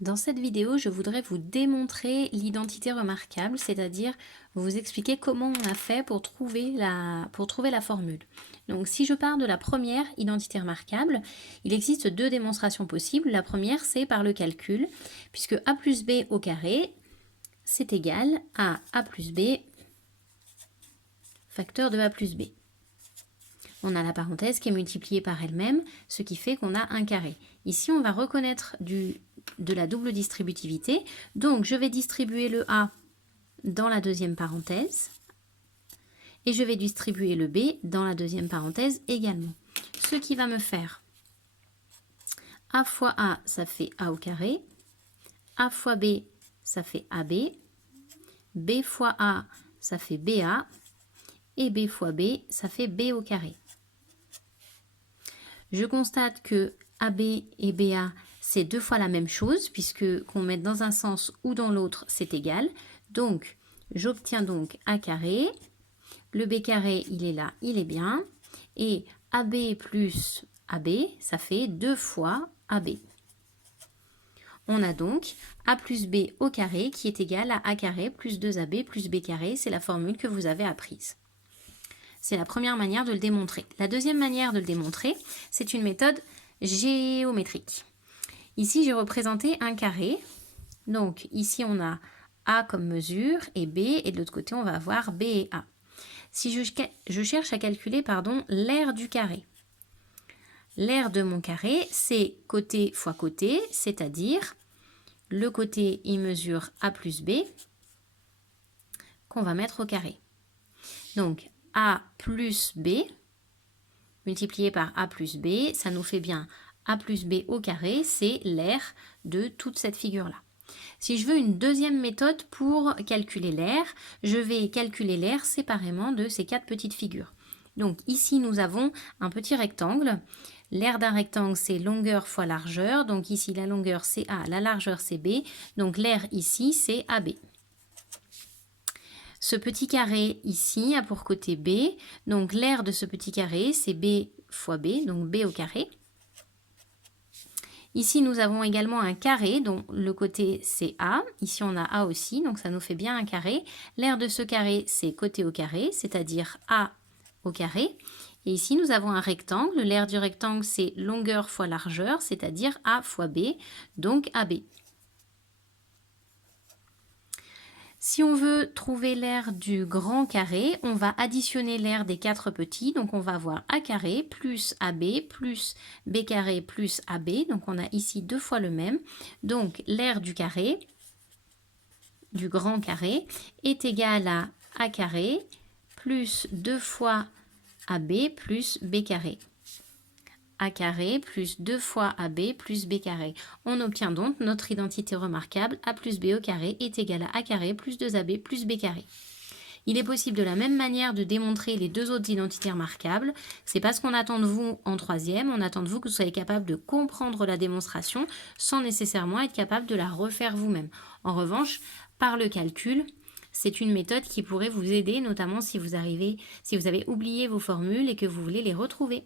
Dans cette vidéo, je voudrais vous démontrer l'identité remarquable, c'est-à-dire vous expliquer comment on a fait pour trouver la formule. Donc si je pars de la première identité remarquable, il existe deux démonstrations possibles. La première, c'est par le calcul, puisque a plus b au carré, c'est égal à a plus b facteur de a plus b. On a la parenthèse qui est multipliée par elle-même, ce qui fait qu'on a un carré. Ici, on va reconnaître de la double distributivité. Donc, je vais distribuer le A dans la deuxième parenthèse et je vais distribuer le B dans la deuxième parenthèse également. Ce qui va me faire A fois A, ça fait A au carré. A fois B, ça fait AB. B fois A, ça fait BA. Et B fois B, ça fait B au carré. Je constate que AB et BA, c'est deux fois la même chose, puisque qu'on mette dans un sens ou dans l'autre, c'est égal. Donc, j'obtiens donc A carré. Le B carré, il est là, il est bien. Et AB plus AB, ça fait 2 fois AB. On a donc A plus B au carré qui est égal à A carré plus 2AB plus B carré. C'est la formule que vous avez apprise. C'est la première manière de le démontrer. La deuxième manière de le démontrer, c'est une méthode géométrique. Ici, j'ai représenté un carré. Donc, ici, on a A comme mesure et B. Et de l'autre côté, on va avoir B et A. Si je cherche à calculer l'aire du carré. L'aire de mon carré, c'est côté fois côté, c'est-à-dire le côté, il mesure A plus B qu'on va mettre au carré. Donc, A plus B multiplié par A plus B, ça nous fait bien A plus B au carré, c'est l'aire de toute cette figure-là. Si je veux une deuxième méthode pour calculer l'aire, je vais calculer l'aire séparément de ces quatre petites figures. Donc ici, nous avons un petit rectangle. L'aire d'un rectangle, c'est longueur fois largeur. Donc ici, la longueur, c'est A, la largeur, c'est B. Donc l'aire ici, c'est AB. Ce petit carré ici a pour côté B, donc l'aire de ce petit carré, c'est B fois B, donc B au carré. Ici, nous avons également un carré, dont le côté c'est A. Ici, on a A aussi, donc ça nous fait bien un carré. L'aire de ce carré, c'est côté au carré, c'est-à-dire A au carré. Et ici, nous avons un rectangle. L'aire du rectangle, c'est longueur fois largeur, c'est-à-dire A fois B, donc AB. Si on veut trouver l'aire du grand carré, on va additionner l'aire des quatre petits. Donc on va avoir A carré plus AB plus B carré plus AB. Donc on a ici deux fois le même. Donc l'aire du carré, du grand carré, est égal à A carré plus 2 fois AB plus B carré. A carré plus 2 fois AB plus B carré. On obtient donc notre identité remarquable A plus B au carré est égal à A carré plus 2AB plus B carré. Il est possible de la même manière de démontrer les deux autres identités remarquables. C'est pas ce qu'on attend de vous en troisième, on attend de vous que vous soyez capable de comprendre la démonstration sans nécessairement être capable de la refaire vous-même. En revanche, par le calcul, c'est une méthode qui pourrait vous aider, notamment si vous avez oublié vos formules et que vous voulez les retrouver.